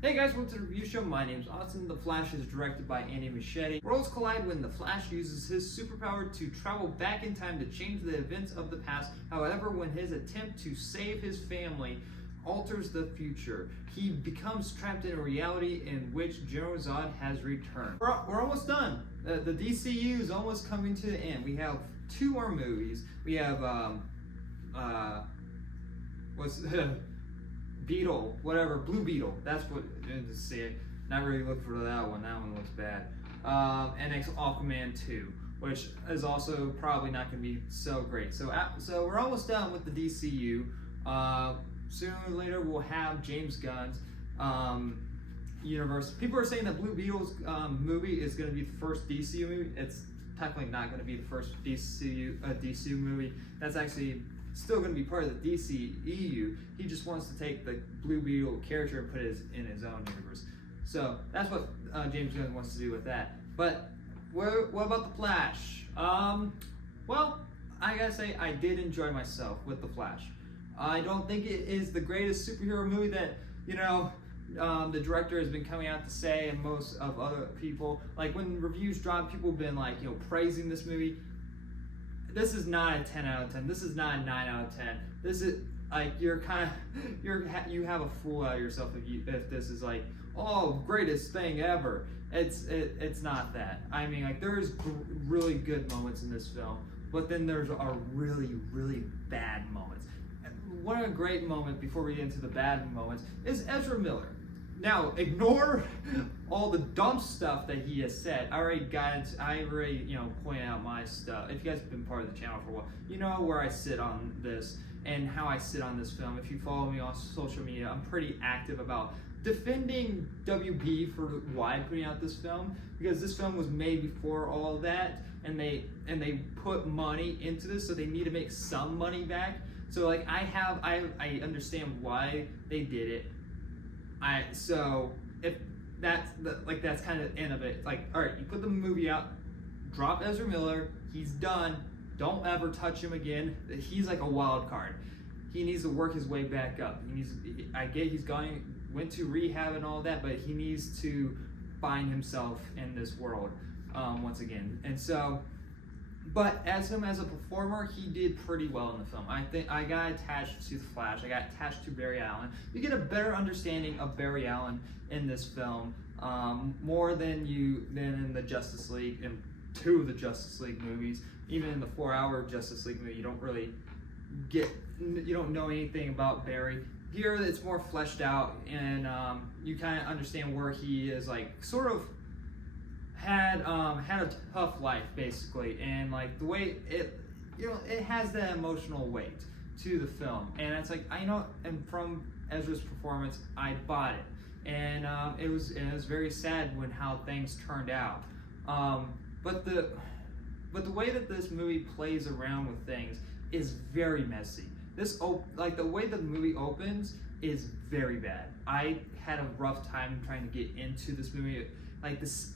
Hey guys, welcome to the review show. My name's Austin. The Flash is directed by Muschietti. Worlds collide when the Flash uses his superpower to travel back in time to change the events of the past. However, when his attempt to save his family alters the future, he becomes trapped in a reality in which General Zod has returned. We're almost done. The DCEU is almost coming to the end. We have 2 more movies. We have Beetle, whatever, Blue Beetle. That's what to see it. Not really looking for that one. That one looks bad. And Aquaman 2, which is also probably not going to be so great. So we're almost done with the DCU. Sooner or later, we'll have James Gunn's universe. People are saying that Blue Beetle's movie is going to be the first DCU movie. It's technically not going to be the first DCU movie. That's actually still going to be part of the DCEU. He just wants to take the Blue Beetle character and put it in his own universe. So that's what James Gunn wants to do with that. But what about the Flash? Well, I gotta say I did enjoy myself with the Flash. I don't think it is the greatest superhero movie that the director has been coming out to say, and most of other people. Like when reviews drop, people have been like praising this movie. This is not a 10 out of 10. This is not a 9 out of 10. This is like you have a fool out of yourself if this is like, oh, greatest thing ever. It's not that. I mean, like there's really good moments in this film, but then there's are really bad moments. One of the great moments before we get into the bad moments is Ezra Miller. Now, ignore all the dumb stuff that he has said. I already pointed out my stuff. If you guys have been part of the channel for a while, you know where I sit on this and how I sit on this film. If you follow me on social media, I'm pretty active about defending WB for why I'm putting out this film, because this film was made before all of that, and they put money into this, so they need to make some money back. So like I understand why they did it. So if that's that's kind of the end of it. It's like, all right, you put the movie out, drop Ezra Miller, he's done. Don't ever touch him again. He's like a wild card. He needs to work his way back up. Went to rehab and all that, but he needs to find himself in this world once again. And so, but as him as a performer, he did pretty well in the film. I think I got attached to the Flash. I got attached to Barry Allen. You get a better understanding of Barry Allen in this film, more than in the Justice League and 2 of the Justice League movies. Even in the 4-hour Justice League movie, you don't know anything about Barry. Here, it's more fleshed out, and you kind of understand where he is, like sort of had a tough life basically, and like the way it has that emotional weight to the film, and it's like and from Ezra's performance, I bought it, and it was very sad how things turned out, but the way that this movie plays around with things is very messy. The way the movie opens is very bad. I had a rough time trying to get into this movie. Like this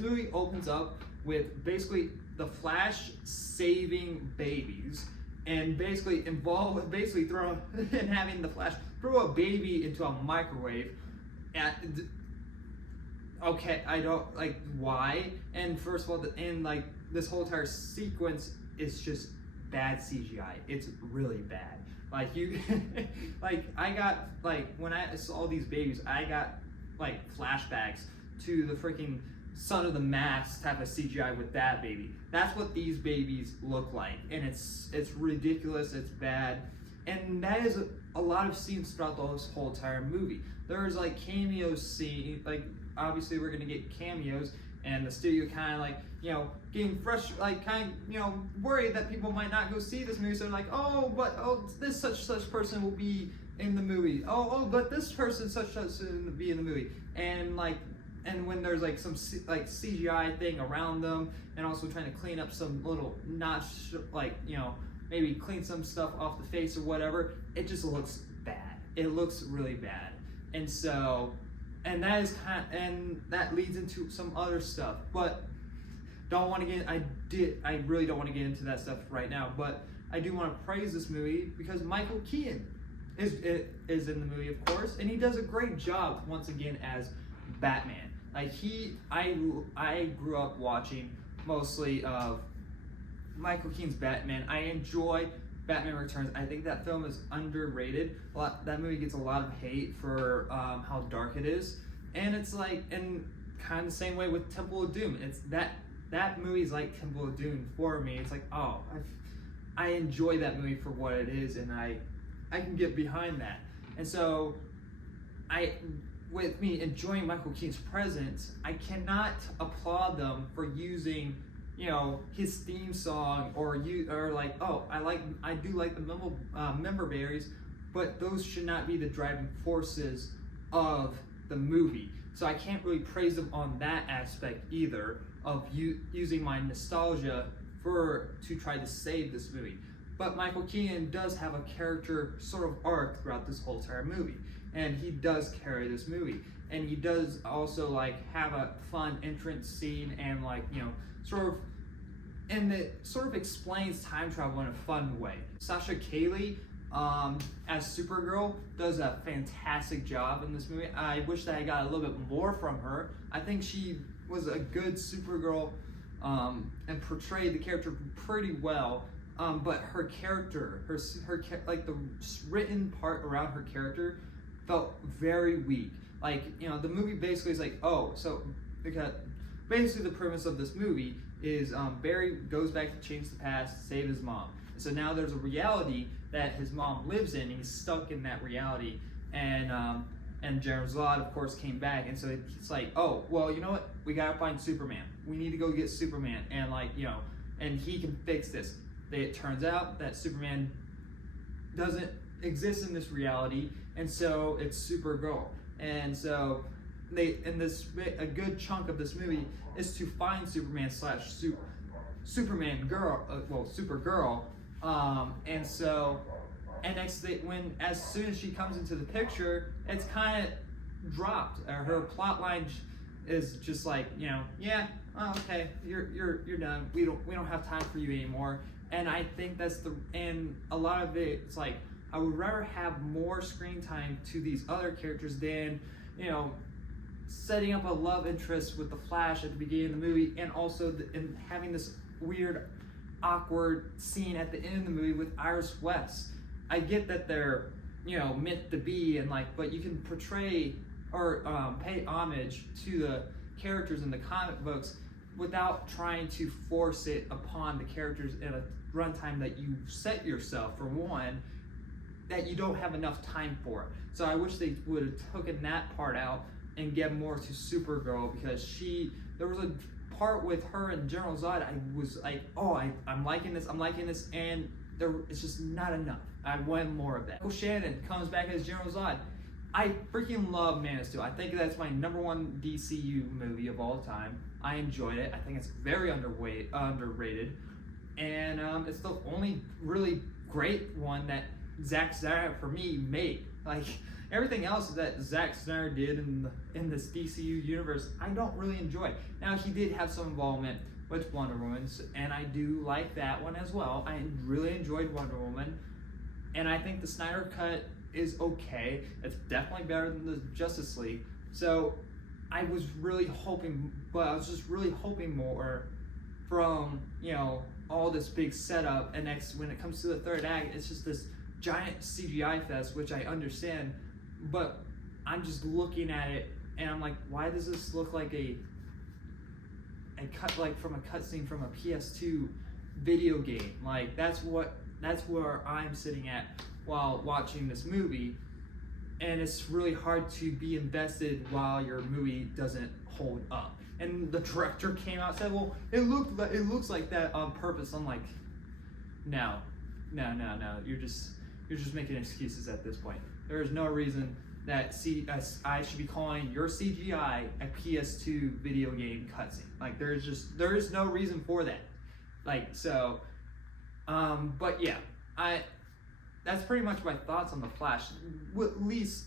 movie opens up with basically the Flash saving babies, and basically throwing and having the Flash throw a baby into a microwave. Okay, I don't like why. And first of all, this whole entire sequence is just bad CGI. It's really bad. Like I got when I saw these babies, I got flashbacks to the freaking Son of the Mask type of CGI with that baby. That's what these babies look like, and it's ridiculous. It's bad, and that is a lot of scenes throughout this whole entire movie. There's cameo scene. Obviously we're gonna get cameos, and the studio kind of getting fresh, worried that people might not go see this movie. So they're like, this such person will be in the movie. But this person such will be in the movie. And when there's some CGI thing around them, and also trying to clean up some little notch, maybe clean some stuff off the face or whatever, it just looks bad. It looks really bad. And so, and that leads into some other stuff, but I really don't want to get into that stuff right now, but I do want to praise this movie because Michael Keaton is in the movie, of course, and he does a great job once again as Batman. Like I grew up watching mostly of Michael Keaton's Batman. I enjoy Batman Returns. I think that film is underrated. That movie gets a lot of hate for how dark it is, and it's like, and kind of the same way with Temple of Doom. It's that movie is like Temple of Doom for me. It's like, oh, I enjoy that movie for what it is, and I can get behind that. And so with me enjoying Michael Keaton's presence, I cannot applaud them for using, you know, his theme song or like, oh, I do like the member berries, but those should not be the driving forces of the movie. So I can't really praise them on that aspect either of using my nostalgia to try to save this movie. But Michael Keaton does have a character sort of arc throughout this whole entire movie, and he does carry this movie, and he does also like have a fun entrance scene, and like, you know, and it sort of explains time travel in a fun way. Sasha Calle as Supergirl does a fantastic job in this movie. I wish that I got a little bit more from her. I think she was a good Supergirl and portrayed the character pretty well. But her character, like the written part around her character felt very weak. Like, you know, the movie basically is like, oh, so because basically the premise of this movie is Barry goes back to change the past, save his mom. And so now there's a reality that his mom lives in, and he's stuck in that reality. And General Zod, of course, came back, and so it's like, oh, well, you know what? We gotta find Superman. We need to go get Superman, and like, you know, and he can fix this. It turns out that Superman doesn't exist in this reality, and so it's Supergirl. And so a good chunk of this movie is to find Superman / Superman girl, Supergirl. And so, and as soon as she comes into the picture, it's kind of dropped. Her plot line is just like, you know, yeah, oh, okay, you're done. We don't have time for you anymore. And I think and a lot of it's like, I would rather have more screen time to these other characters than, you know, setting up a love interest with the Flash at the beginning of the movie, and also and having this weird, awkward scene at the end of the movie with Iris West. I get that they're, you know, meant to be, and like, but you can portray or pay homage to the characters in the comic books without trying to force it upon the characters in a runtime that you set yourself, for one, that you don't have enough time for. So I wish they would have taken that part out and get more to Supergirl, because there was a part with her and General Zod, I was like, oh, I'm liking this, and it's just not enough. I want more of that. Michael Shannon comes back as General Zod. I freaking love Man of Steel. I think that's my #1 DCU movie of all time. I enjoyed it. I think it's very underrated, and it's the only really great one that Zack Snyder for me made. Like, everything else that Zack Snyder did in this DCU universe, I don't really enjoy. Now, he did have some involvement with Wonder Woman, and I do like that one as well. I really enjoyed Wonder Woman, and I think the Snyder cut is okay. It's definitely better than the Justice League. So I was really hoping, but I was just really hoping more from, you know, all this big setup, and when it comes to the third act, it's just this giant CGI fest, which I understand, but I'm just looking at it and I'm like, why does this look like a cut, like from a cutscene from a PS2 video game? Like, that's where I'm sitting at while watching this movie, and it's really hard to be invested while your movie doesn't hold up. And the director came out and said, well, it looks like that on purpose. I'm like, no, you're just making excuses at this point. There is no reason that I should be calling your CGI a PS2 video game cutscene. Like, there is no reason for that. Like, so, but yeah, that's pretty much my thoughts on the Flash, at least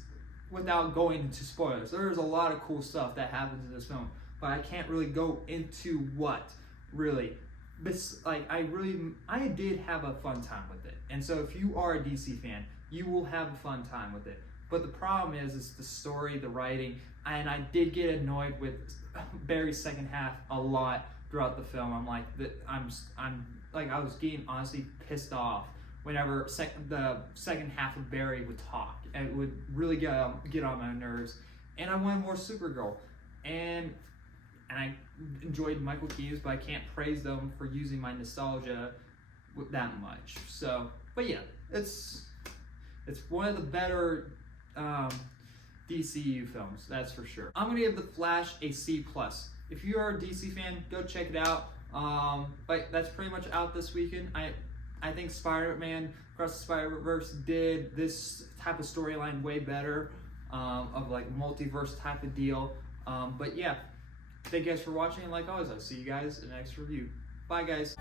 without going into spoilers. There's a lot of cool stuff that happens in this film, but I can't really go into what really. But like, I did have a fun time with it. And so if you are a DC fan, You will have a fun time with it. But the problem is the story, the writing, and I did get annoyed with Barry's second half a lot throughout the film. I was getting honestly pissed off whenever the second half of Barry would talk. It would really get on my nerves. And I wanted more Supergirl. And I enjoyed Michael Keaton, but I can't praise them for using my nostalgia that much. So, but yeah, it's one of the better DCEU films, that's for sure. I'm gonna give The Flash a C+. If you are a DC fan, go check it out. But that's pretty much out this weekend. I think Spider-Man Across the Spider-Verse did this type of storyline way better, of like multiverse type of deal. But yeah, thank you guys for watching, and like always, I'll see you guys in the next review. Bye guys.